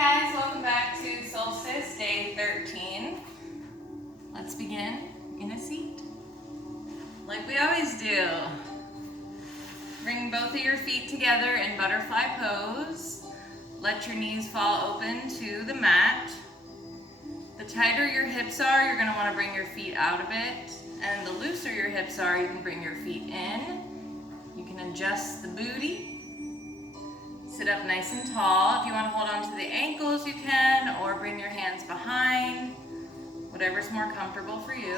Guys, welcome back to Solstice, day 13. Let's begin in a seat, like we always do. Bring both of your feet together in butterfly pose. Let your knees fall open to the mat. The tighter your hips are, you're going to want to bring your feet out a bit. And the looser your hips are, you can bring your feet in. You can adjust the booty. Sit up nice and tall. If you want to hold on to the ankles, you can, or bring your hands behind, whatever's more comfortable for you.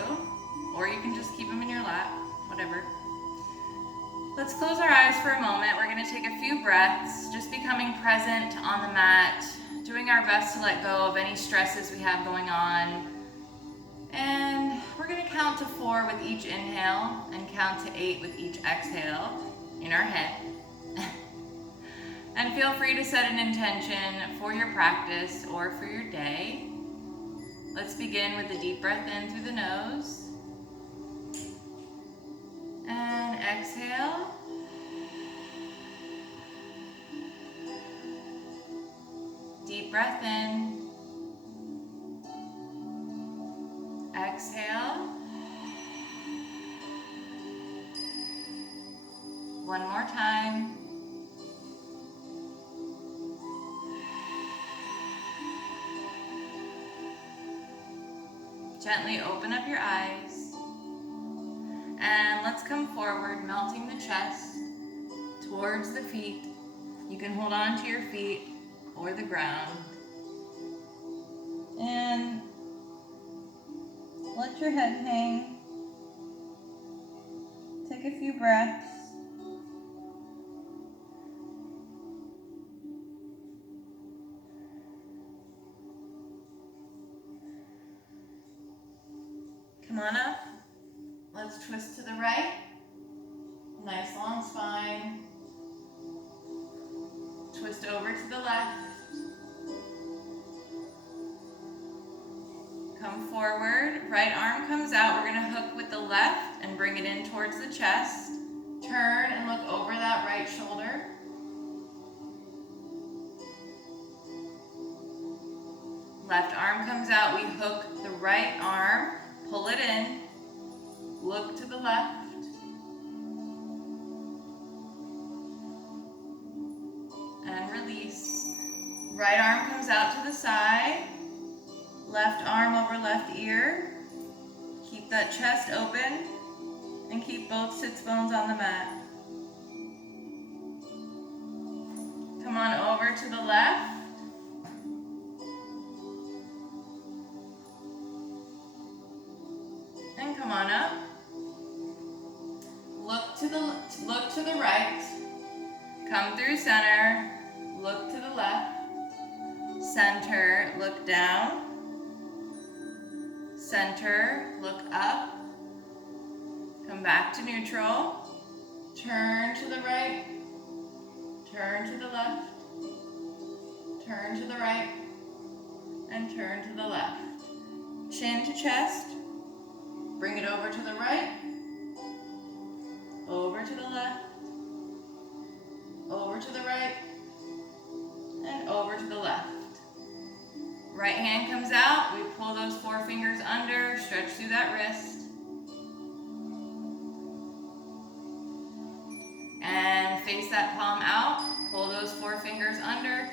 Or you can just keep them in your lap, whatever. Let's close our eyes for a moment. We're going to take a few breaths, just becoming present on the mat, doing our best to let go of any stresses we have going on. And we're going to count to 4 with each inhale and count to 8 with each exhale in our head. And feel free to set an intention for your practice or for your day. Let's begin with a deep breath in through the nose. And exhale. Deep breath in. Exhale. One more time. Gently open up your eyes. And let's come forward, melting the chest towards the feet. You can hold on to your feet or the ground. And let your head hang. Take a few breaths. Come on up. Let's twist to the right. Nice long spine. Twist over to the left. Come forward. Right arm comes out. We're going to hook with the left and bring it in towards the chest. Turn and look over that right shoulder. Left arm comes out. We hook the right arm. Pull it in, look to the left, and release. Right arm comes out to the side, left arm over left ear. Keep that chest open, and keep both sits bones on the mat. Come on over to the left. And come on up. Look to the right. Come through center. Look to the left. Center, look down. Center, look up. Come back to neutral. Turn to the right. Turn to the left. Turn to the right. And turn to the left. Chin to chest. Bring it over to the right, over to the left, over to the right, and over to the left. Right hand comes out, we pull those 4 fingers under, stretch through that wrist. And face that palm out, pull those 4 fingers under.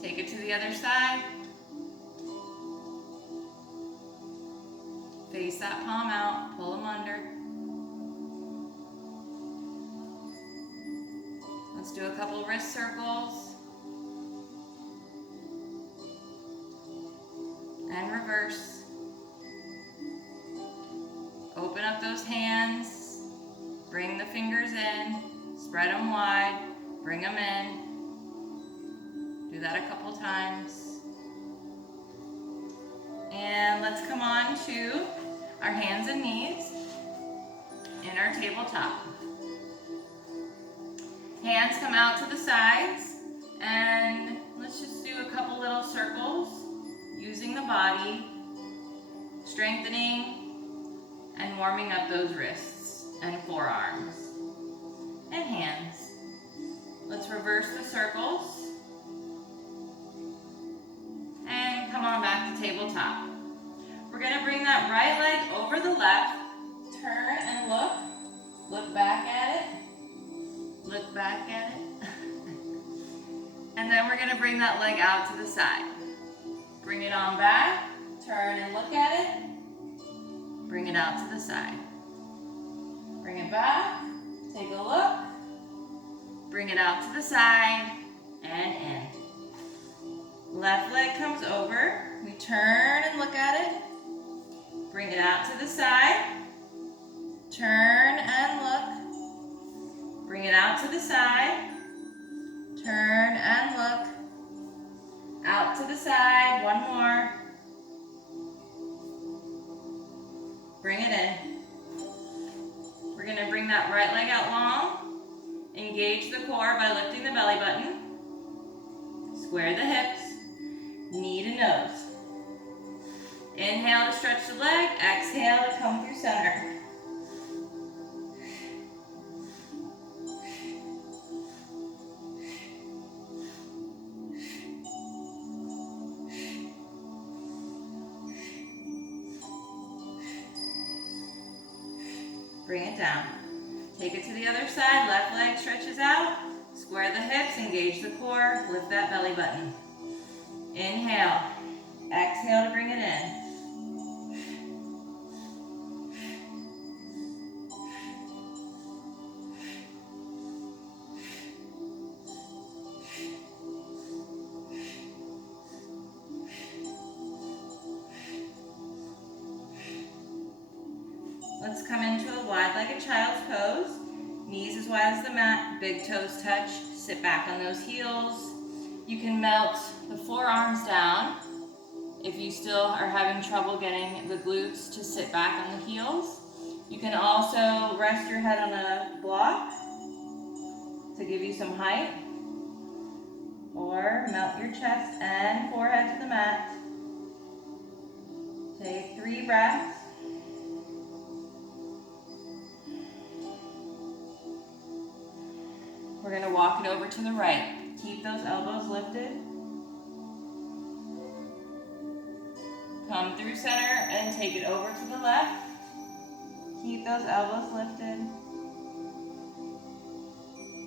Take it to the other side. Face that palm out, pull them under. Let's do a couple wrist circles. And reverse. Open up those hands. Bring the fingers in. Spread them wide. Bring them in. Do that a couple times. And let's come on to our hands and knees in our tabletop. Hands come out to the sides, and let's just do a couple little circles using the body, strengthening and warming up those wrists and forearms and hands. Let's reverse the circles. And come on back to tabletop. We're gonna bring that right leg over the left, turn and look back at it, look back at it. And then we're gonna bring that leg out to the side. Bring it on back, turn and look at it, bring it out to the side. Bring it back, take a look, bring it out to the side, and in. Left leg comes over, we turn and look at it, bring it out to the side, turn and look, bring it out to the side, turn and look, out to the side, one more, bring it in. We're gonna bring that right leg out long, engage the core by lifting the belly button, square the hips, knee to nose. Inhale to stretch the leg, exhale to come through center. Bring it down. Take it to the other side, left leg stretches out, square the hips, engage the core, lift that belly button. Inhale, exhale to bring it in. Let's come into a wide-legged child's pose. Knees as wide as the mat, big toes touch, sit back on those heels. You can melt the forearms down if you still are having trouble getting the glutes to sit back on the heels. You can also rest your head on a block to give you some height, or melt your chest and forehead to the mat. Take 3 breaths. We're going to walk it over to the right. Keep those elbows lifted. Come through center and take it over to the left. Keep those elbows lifted.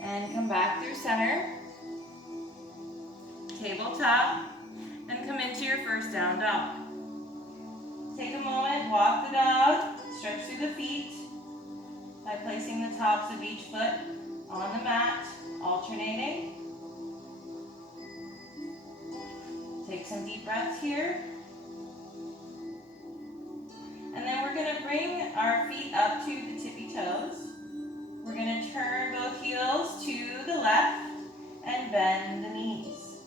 And come back through center. Tabletop. And come into your first down dog. Take a moment, walk the dog, stretch through the feet by placing the tops of each foot on the mat, alternating. Take some deep breaths here. And then we're going to bring our feet up to the tippy toes. We're going to turn both heels to the left and bend the knees.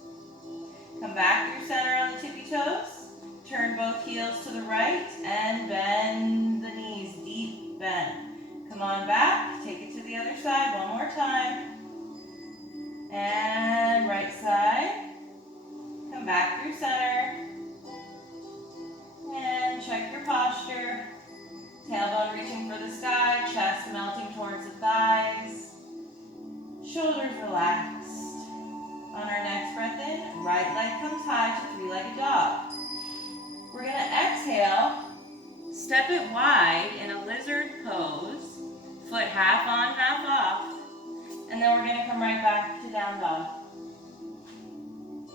Come back through center on the tippy toes. Turn both heels to the right and bend the knees, deep bend. Come on back, take it to the other side one more time. And right side. Come back through center. And check your posture. Tailbone reaching for the sky, chest melting towards the thighs. Shoulders relaxed. On our next breath in, right leg comes high to 3-legged dog. We're going to exhale, step it wide in a lizard pose, foot half on, half off, and then we're going to come right back to down dog.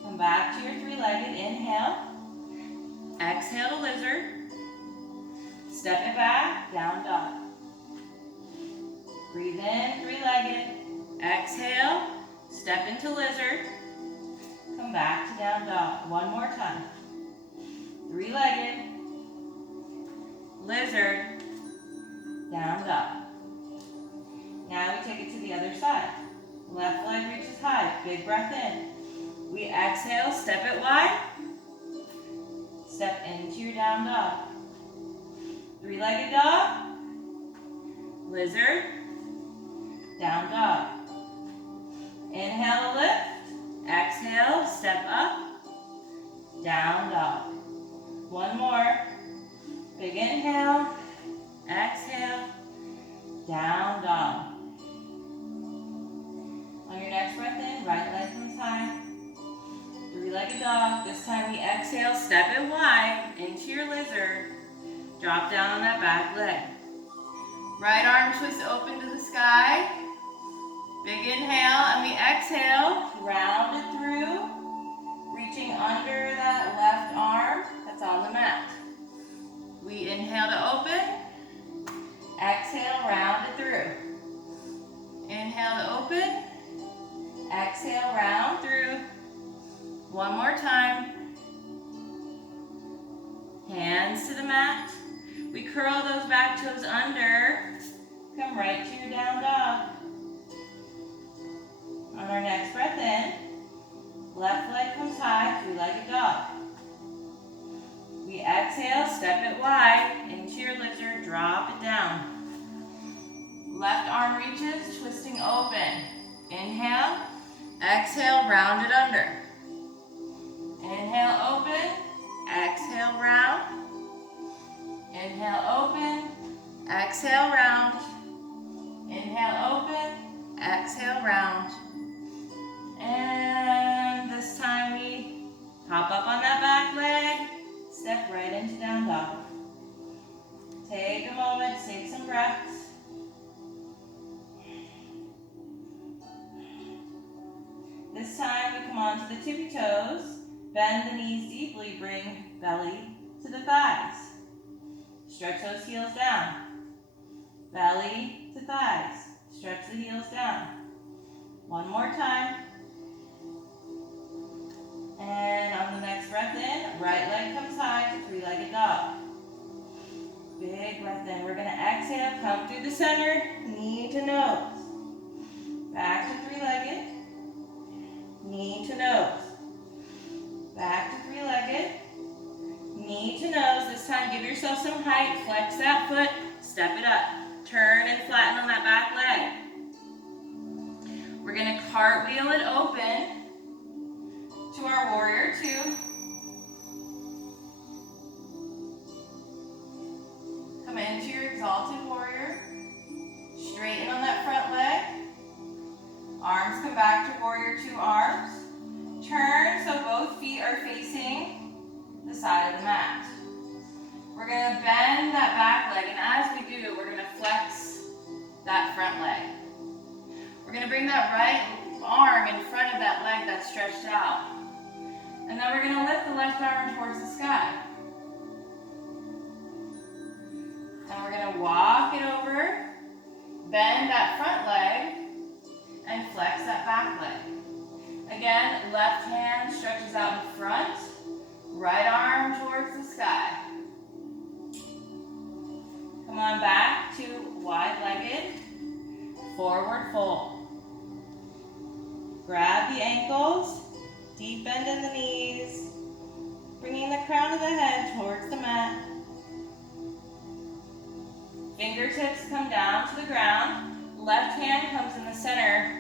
Come back to your 3-legged, inhale, exhale to lizard, step it back, down dog. Breathe in, 3-legged, exhale, step into lizard, come back to down dog. One more time. 3-legged, lizard, down dog. Now we take it to the other side. Left leg reaches high, big breath in. We exhale, step it wide, step into your down dog. 3-legged dog, lizard, down dog. Inhale to lift, exhale, step up, down dog. One more. Big inhale, exhale, down dog. On your next breath dog. This time we exhale, step it wide into your lizard. Drop down on that back leg. Right arm twist open to the sky. Big inhale, and we exhale, round it through, reaching under that left arm that's on the mat. We inhale to open, exhale, round it through. Inhale to open, exhale, round through. One more time. Hands to the mat. We curl those back toes under. Come right to your down dog. On our next breath in, left leg comes high, three-legged dog. We exhale, step it wide into your lizard, drop it down. Left arm reaches, twisting open. Inhale, exhale, round it under. Inhale, open, exhale, round. Inhale, open, exhale, round. Inhale, open, exhale, round. And this time we hop up on that back leg, step right into down dog. Take a moment, take some breaths. This time we come onto the tippy toes, bend the knees deeply, bring belly to the thighs. Stretch those heels down. Belly to thighs. Stretch the heels down. One more time. And on the next breath in, right leg comes high to three-legged dog. Big breath in. We're going to exhale, come through the center, knee to nose. Back to three-legged. Knee to nose. Back to three-legged. Knee to nose. This time give yourself some height. Flex that foot. Step it up. Turn and flatten on that back leg. We're going to cartwheel it open to our warrior two. Come into your exalted warrior. Straighten on that front leg. Arms come back to warrior two arms. Turn so both feet are facing the side of the mat. We're going to bend that back leg, and as we do, we're going to flex that front leg. We're going to bring that right arm in front of that leg that's stretched out. And then we're going to lift the left arm towards the sky. And we're going to walk it over, bend that front leg, and flex that back leg. Again, left hand stretches out in front, right arm towards the sky. Come on back to wide-legged, forward fold. Grab the ankles, deep bend in the knees, bringing the crown of the head towards the mat. Fingertips come down to the ground. Left hand comes in the center.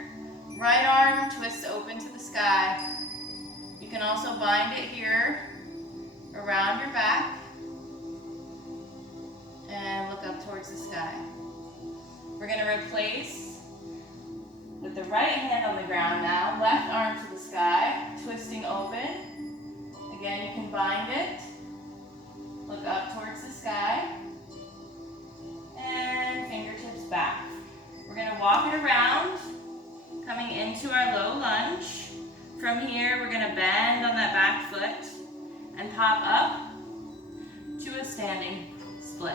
Right arm twists open to the sky. You can also bind it here around your back and look up towards the sky. We're going to replace with the right hand on the ground now. Left arm to the sky, twisting open. Again, you can bind it. Look up towards the sky. And fingertips back. We're going to walk it around, coming into our low lunge. From here, we're going to bend on that back foot and pop up to a standing split.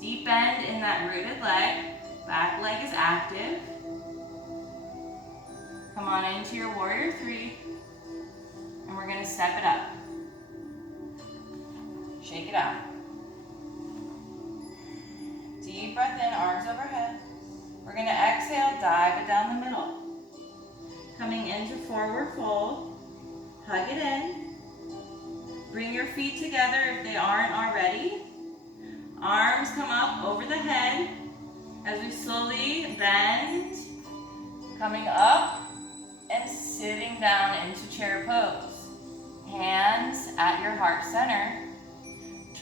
Deep bend in that rooted leg. Back leg is active. Come on into your warrior three, and we're going to step it up. Shake it out. Deep breath in, arms overhead. We're going to exhale, dive it down the middle. Coming into forward fold, hug it in. Bring your feet together if they aren't already. Arms come up over the head as we slowly bend, coming up and sitting down into chair pose. Hands at your heart center.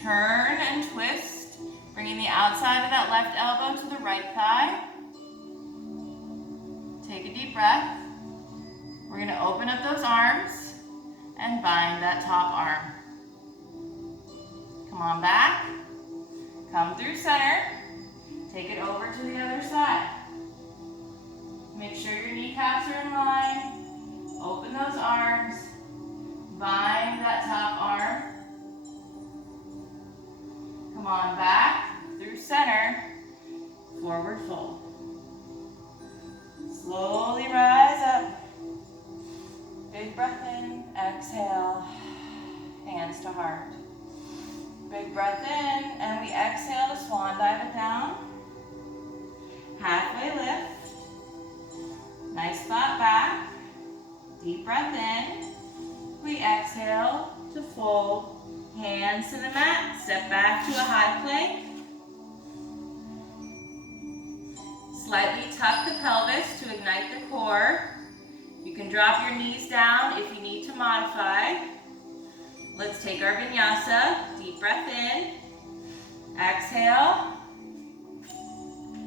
Turn and twist, bringing the outside of that left elbow to the right thigh. Take a deep breath. We're going to open up those arms. and bind that top arm. Come on back, come through center, take it over to the other side. Make sure your kneecaps are in line, open those arms, bind that top arm. Come on back, through center, forward fold. Slowly rise up. Big breath in, exhale, hands to heart. Big breath in, and we exhale to swan dive it down. Halfway lift. Nice flat back. Deep breath in. We exhale to fold. Hands to the mat. Step back to a high plank. Slightly tuck the pelvis to ignite the core. You can drop your knees down if you need to modify. Let's take our vinyasa. Deep breath in. Exhale.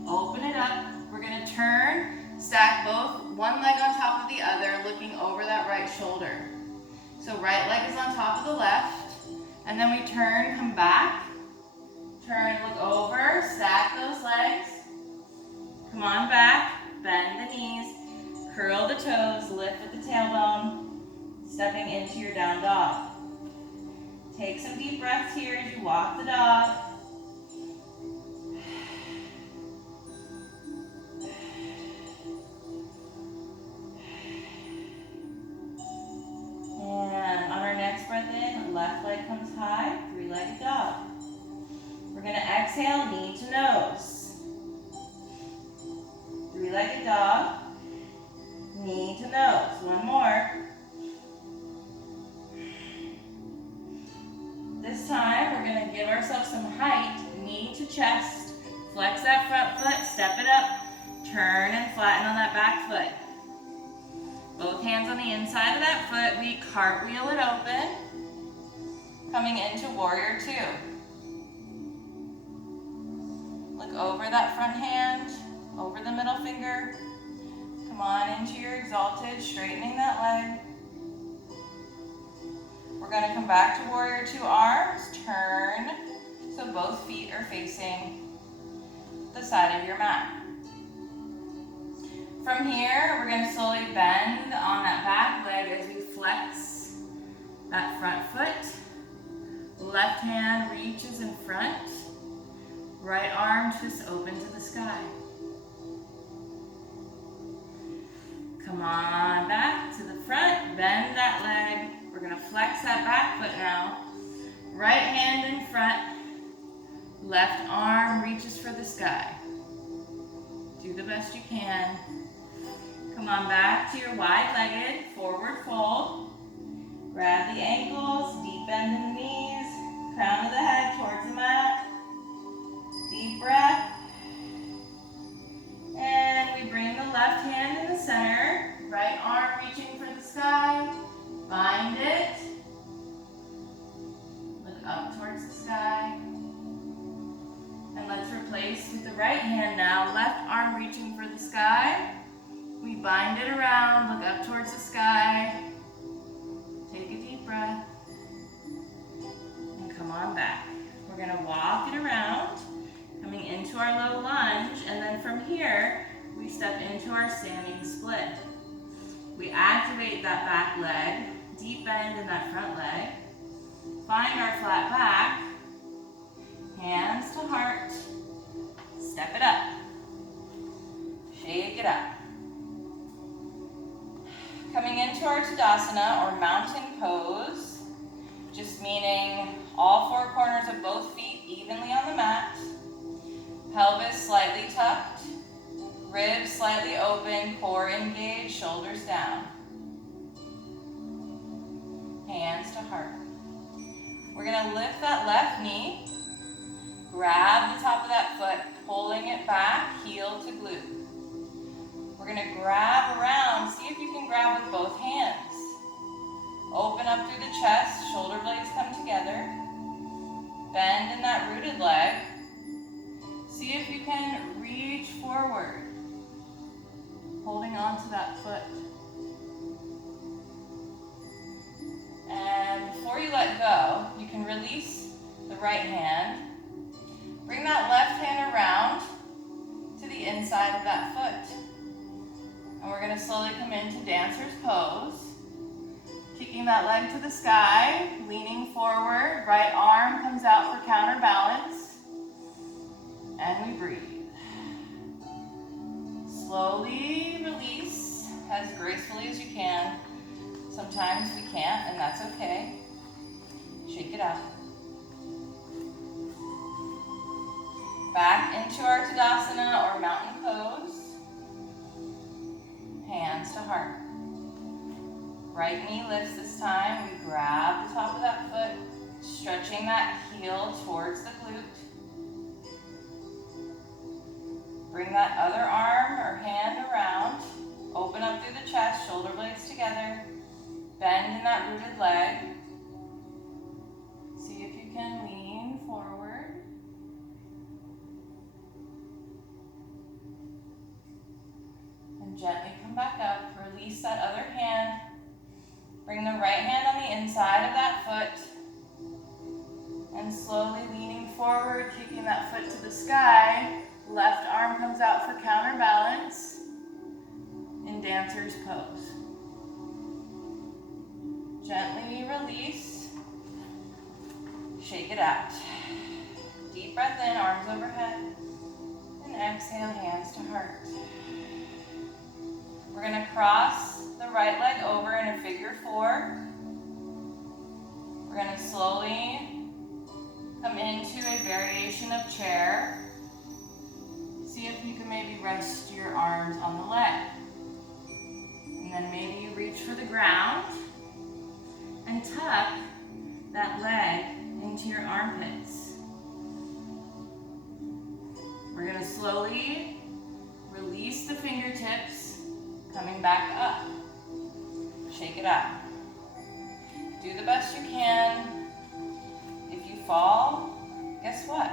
Open it up. We're going to turn, stack both one leg on top of the other, looking over that right shoulder. So right leg is on top of the left. And then we turn, come back. Turn, look over, stack those legs. Come on back, bend the knees, curl the toes, lift with the tailbone, stepping into your down dog. Take some deep breaths here as you walk the dog. And on our next breath in, left leg comes high, three-legged dog. We're going to exhale, knee to nose. Three-legged dog, knee to nose. One more. This time, we're going to give ourselves some height, knee to chest. Flex that front foot, step it up, turn and flatten on that back foot. Both hands on the inside of that foot, we cartwheel it open, coming into warrior two. Look over that front hand, over the middle finger. Come on into your exalted, straightening that leg. We're going to come back to warrior two arms, turn, so both feet are facing the side of your mat. From here, we're going to slowly bend on that back leg as we flex that front foot. Left hand reaches in front. Right arm twists open to the sky. Come on back to the front, bend that leg. We're going to flex that back foot now. Right hand in front. Left arm reaches for the sky. Do the best you can. Come on back to your wide-legged forward fold. Grab the ankles, deep bend in the knees, crown of the head towards the mat. Deep breath. And we bring the left hand in the center, right arm reaching for the sky. Bind it. Look up towards the sky. And let's replace with the right hand now, left arm reaching for the sky. We bind it around, look up towards the sky. Take a deep breath. And come on back. We're going to walk it around, coming into our low lunge, and then from here, we step into our standing split. We activate that back leg, deep bend in that front leg. Find our flat back, hands to heart, step it up, shake it up. Coming into our Tadasana, or mountain pose, just meaning all four corners of both feet evenly on the mat, pelvis slightly tucked, ribs slightly open, core engaged, shoulders down. Hands to heart. We're going to lift that left knee, grab the top of that foot, pulling it back, heel to glute. We're going to grab around, see if you can grab with both hands. Open up through the chest, shoulder blades come together. Bend in that rooted leg. See if you can reach forward, holding on to that foot. into dancer's pose. Kicking that leg to the sky, leaning forward, right arm comes out for counterbalance. And we breathe. Slowly release as gracefully as you can. Sometimes we can't, and that's okay. Shake it out. Back into our Tadasana or mountain pose. Hands to heart. Right knee lifts this time. We grab the top of that foot, stretching that heel towards the glute. Bring that other arm or hand around. Open up through the chest, shoulder blades together. Bend in that rooted leg. See if you can lean forward. And gently come back up. Release that other hand. Bring the right hand on the inside of that foot. And slowly leaning forward, kicking that foot to the sky. Left arm comes out for counterbalance in dancer's pose. Gently release. Shake it out. Deep breath in, arms overhead. And exhale, hands to heart. We're going to cross the right leg over in a figure four. We're going to slowly come into a variation of chair. See if you can maybe rest your arms on the leg. And then maybe you reach for the ground and tuck that leg into your armpits. We're going to slowly release the fingertips, coming back up. Shake it out. Do the best you can. If you fall, guess what?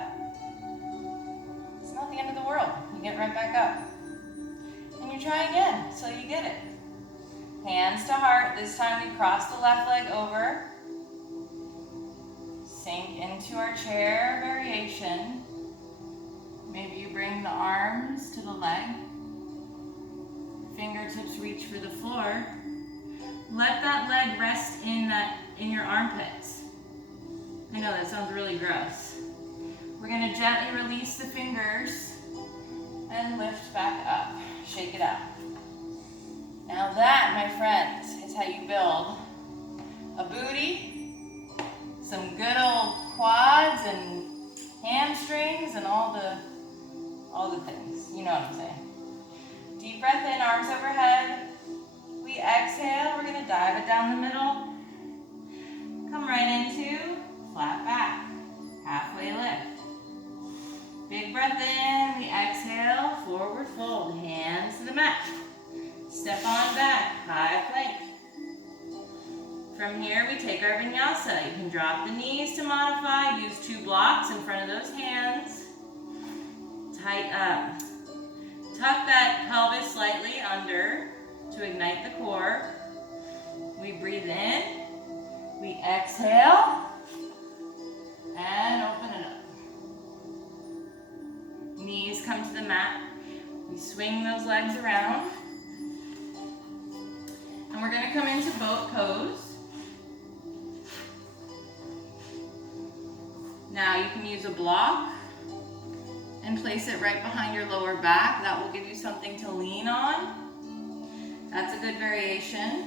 It's not the end of the world. You get right back up. And you try again till you get it. Hands to heart. This time we cross the left leg over. Sink into our chair variation. Maybe you bring the arms to the leg. Fingertips reach for the floor. Let that leg rest in your armpits. I know that sounds really gross. We're going to gently release the fingers and lift back up. Shake it out. Now that, my friends, is how you build a booty, some good old quads and hamstrings and all the things. You know what I'm saying. Deep breath in, arms overhead. We exhale, we're going to dive it down the middle. Come right into flat back, halfway lift. Big breath in, we exhale, forward fold, hands to the mat. Step on back, high plank. From here, we take our vinyasa. You can drop the knees to modify, use 2 blocks in front of those hands. Tight up. Tuck that pelvis slightly under to ignite the core. We breathe in, we exhale, and open it up. Knees come to the mat. We swing those legs around. And we're going to come into boat pose. Now you can use a block and place it right behind your lower back. That will give you something to lean on. That's a good variation.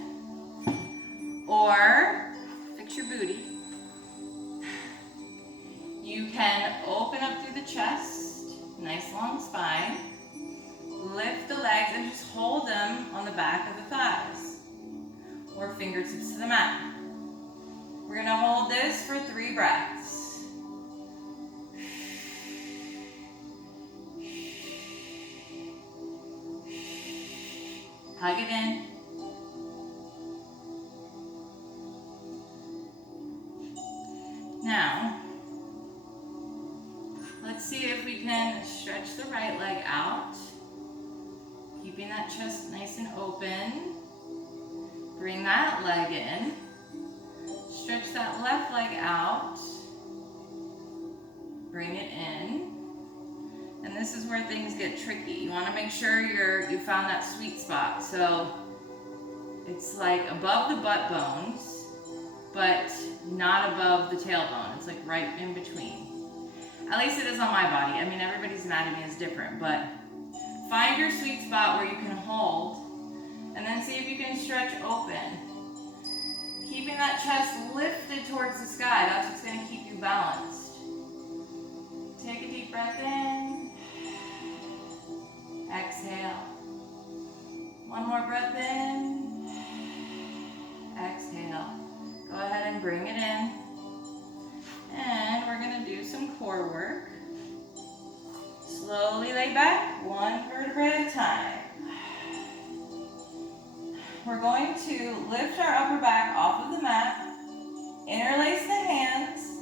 Or fix your booty. You can open up through the chest, nice long spine. Lift the legs and just hold them on the back of the thighs. Or fingertips to the mat. We're going to hold this for 3 breaths. Hug it in. Now, let's see if we can stretch the right leg out, keeping that chest nice and open. Bring that leg in. Stretch that left leg out. Bring it in. And this is where things get tricky. You want to make sure you found that sweet spot. So It's like above the butt bones, but not above the tailbone. It's like right in between. At least it is on my body. I mean, everybody's anatomy is different, but find your sweet spot where you can hold, and then see if you can stretch open. Keeping that chest lifted towards the sky, that's what's gonna keep you balanced. Take a deep breath in. Exhale. One more breath in. Exhale. Go ahead and bring it in. And we're gonna do some core work. Slowly lay back, one vertebrae at a time. We're going to lift our upper back off of the mat, interlace the hands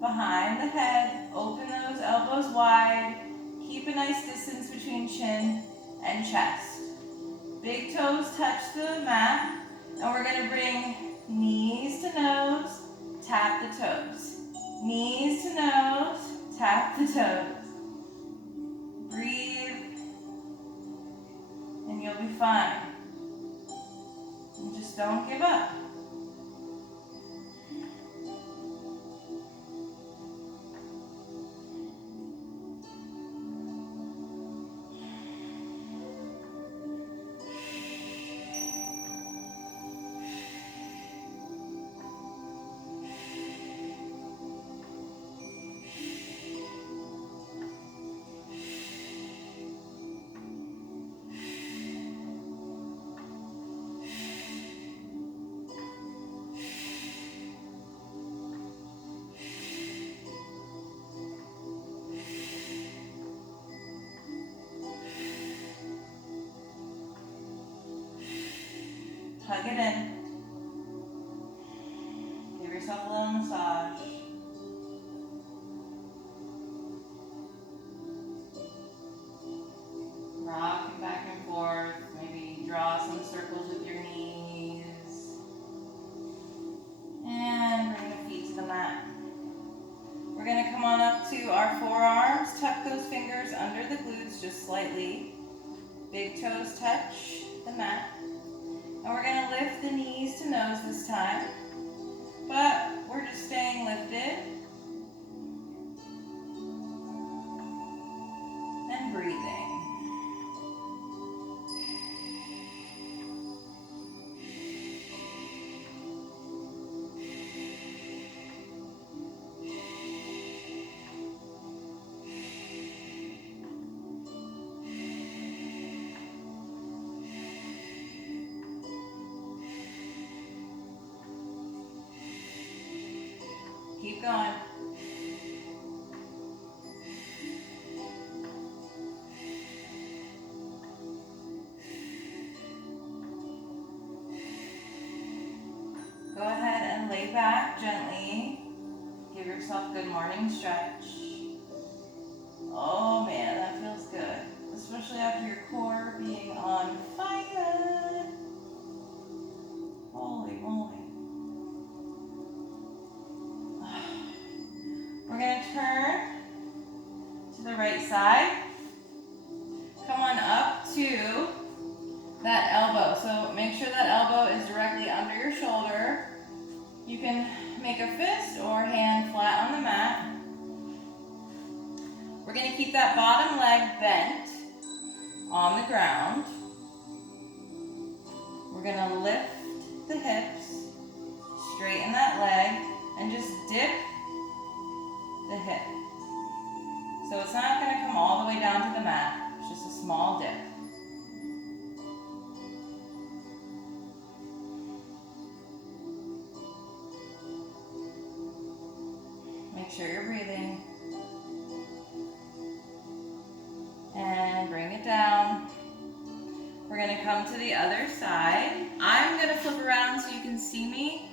behind the head, open those elbows wide, keep a nice distance between chin and chest. Big toes touch the mat, and we're going to bring knees to nose, tap the toes. Knees to nose, tap the toes. Breathe, and you'll be fine. And just don't give up. Hug it in. Give yourself a little massage. Rock it back and forth. Maybe draw some circles with your knees. And bring the feet to the mat. We're going to come on up to our forearms. Tuck those fingers under the glutes just slightly. Big toes touch the mat. And we're going to lift the knees to nose this time, but we're just staying lifted and breathing. Keep going. Go ahead and lay back gently. Give yourself a good morning stretch. Oh man, that feels good. Especially after your core being on fire. Holy moly. We're going to turn to the right side. Come on up to that elbow. So make sure that elbow is directly under your shoulder. You can make a fist or hand flat on the mat. We're going to keep that bottom leg bent on the ground. We're going to lift the hips, straighten that leg, and just dip the hip. So it's not going to come all the way down to the mat. It's just a small dip. Make sure you're breathing. And bring it down. We're going to come to the other side. I'm going to flip around so you can see me.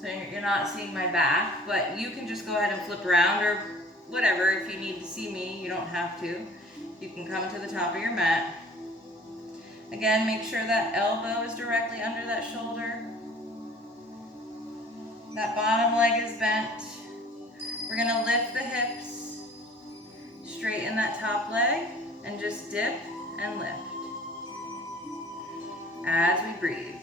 So you're not seeing my back, but you can just go ahead and flip around or whatever. If you need to see me, you don't have to. You can come to the top of your mat. Again, make sure that elbow is directly under that shoulder. That bottom leg is bent. We're going to lift the hips, straighten that top leg, and just dip and lift. as we breathe.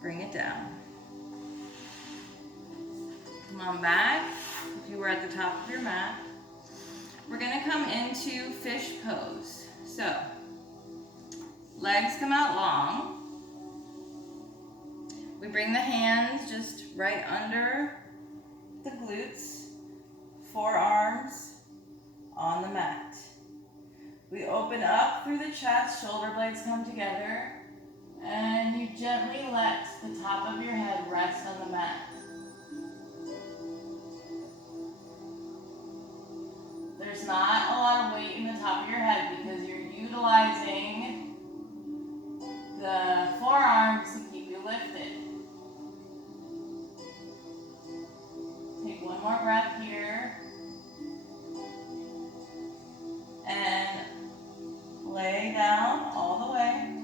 Bring it down. Come on back, if you were at the top of your mat. We're gonna come into fish pose. So, legs come out long. We bring the hands just right under the glutes, forearms on the mat. We open up through the chest, shoulder blades come together, and you gently let the top of your head rest on the mat. There's not a lot of weight in the top of your head because you're utilizing the forearms to keep you lifted. Take one more breath here. And lay down all the way.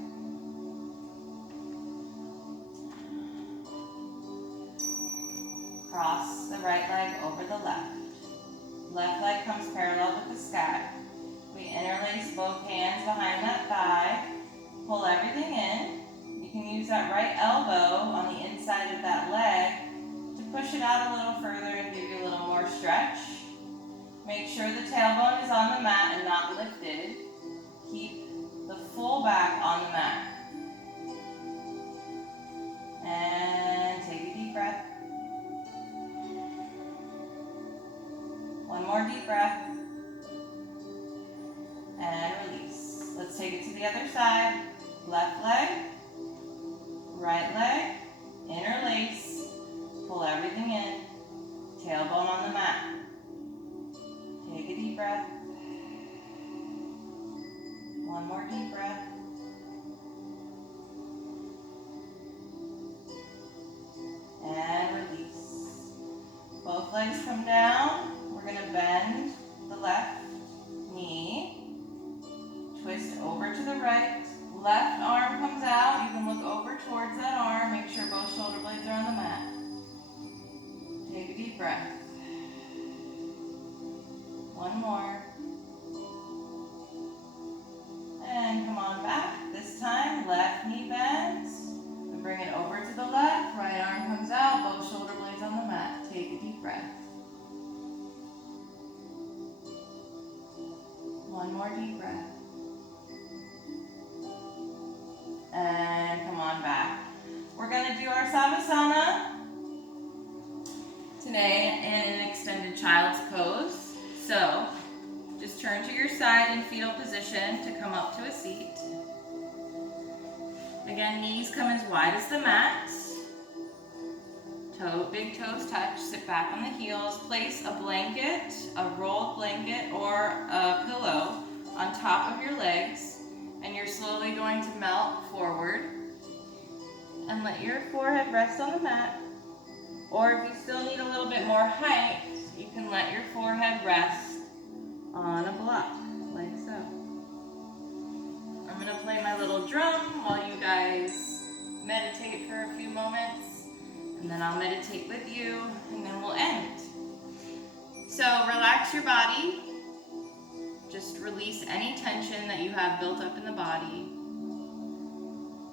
Cross the right leg over the left. Left leg comes parallel with the sky. We interlace both hands behind that thigh. Pull everything in. You can use that right elbow on the inside of that leg to push it out a little further and give you a little more stretch. Make sure the tailbone is on the mat and not lifted. Keep the full back on the mat. And take a deep breath. One more deep breath. And release. Let's take it to the other side. Left leg, right leg, interlace. Pull everything in. Tailbone on the mat. Take a deep breath. One more deep breath. And release. Both legs come down. We're going to bend the left knee. Twist over to the right. Left arm comes out. You can look over towards that arm. Make sure both shoulder blades are on the mat. Take a deep breath. One more. And come on back. This time, left knee bends. We bring it over to the left. Right arm comes out. Both shoulder blades on the mat. Take a deep breath. One more deep breath. And come on back. We're going to do our Savasana today in an extended child's pose. So, just turn to your side in fetal position to come up to a seat. Again, knees come as wide as the mat. Big toes touch. Sit back on the heels. Place a blanket, a rolled blanket, or a pillow on top of your legs. And you're slowly going to melt forward. And let your forehead rest on the mat. Or if you still need a little bit more height, you can let your forehead rest on a block, like so. I'm going to play my little drum while you guys meditate for a few moments. And then I'll meditate with you, and then we'll end. So relax your body. Just release any tension that you have built up in the body.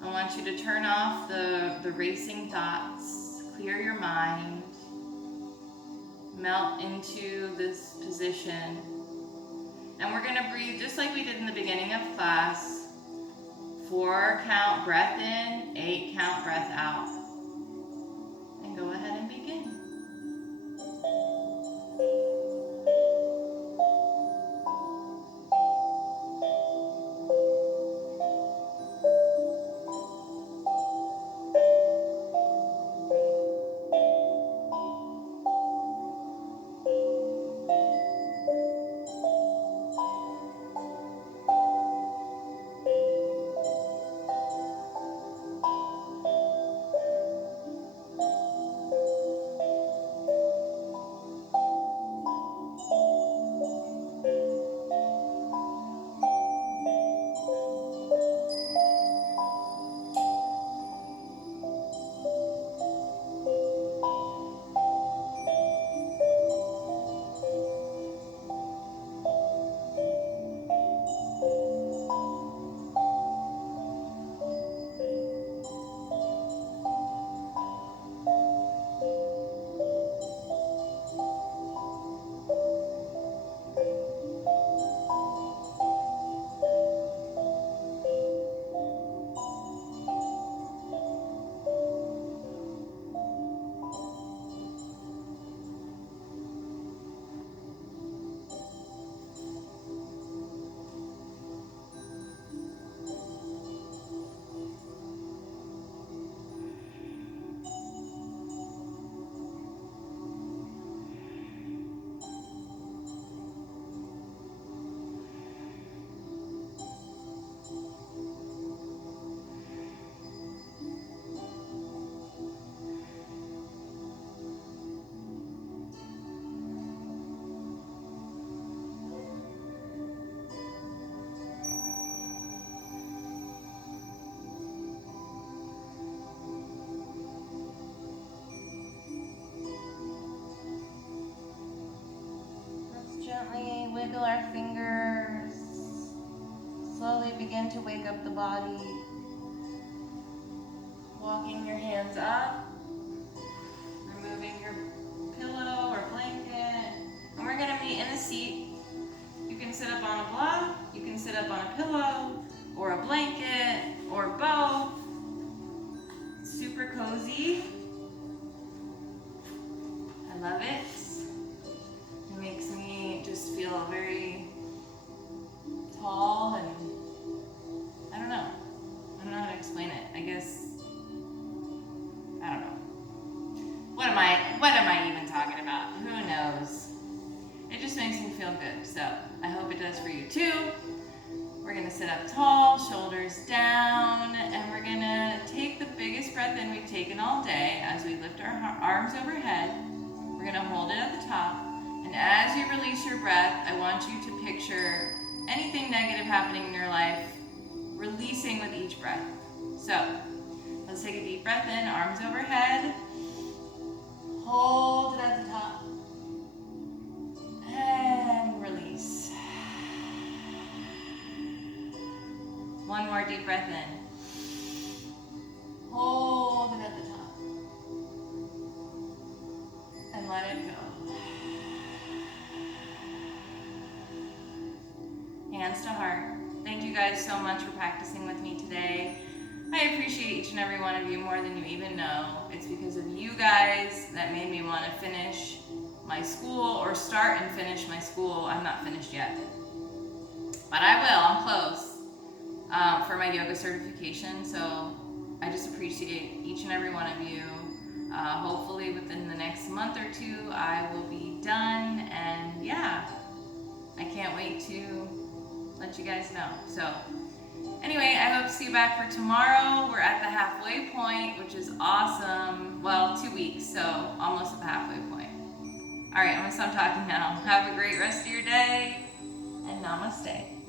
I want you to turn off the racing thoughts. Clear your mind. Melt into this position. And we're going to breathe just like we did in the beginning of class. 4 count breath in, 8 count breath out. And go ahead and begin. wiggle our fingers. Slowly begin to wake up the body. Walking your hands up. Removing your pillow or blanket. And we're gonna meet in a seat. You can sit up on a block, you can sit up on a pillow, or a blanket, or both. Super cozy. I love it. It makes me just feel very tall and I don't know. I don't know how to explain it. I guess, I don't know. What am I even talking about? Who knows? It just makes me feel good. So I hope it does for you too. We're gonna sit up tall, shoulders down, and we're gonna take the biggest breath in we've taken all day as we lift our arms overhead. We're gonna hold it at the top. And as you release your breath, I want you to picture anything negative happening in your life, releasing with each breath. So let's take a deep breath in, arms overhead. Hold it at the top. And release. One more deep breath in. Hold it at the top. And let it go. Hands to heart. Thank you guys so much for practicing with me today. I appreciate each and every one of you more than you even know. It's because of you guys that made me want to finish my school or start and finish my school. I'm not finished yet, but I will. I'm close for my yoga certification. So I just appreciate each and every one of you. Hopefully within the next month or two, I will be done. And yeah, I can't wait to let you guys know. So anyway, I hope to see you back for tomorrow. We're at the halfway point, which is awesome. Well, 2 weeks, so almost at the halfway point. All right, I'm gonna stop talking now. Have a great rest of your day, and namaste.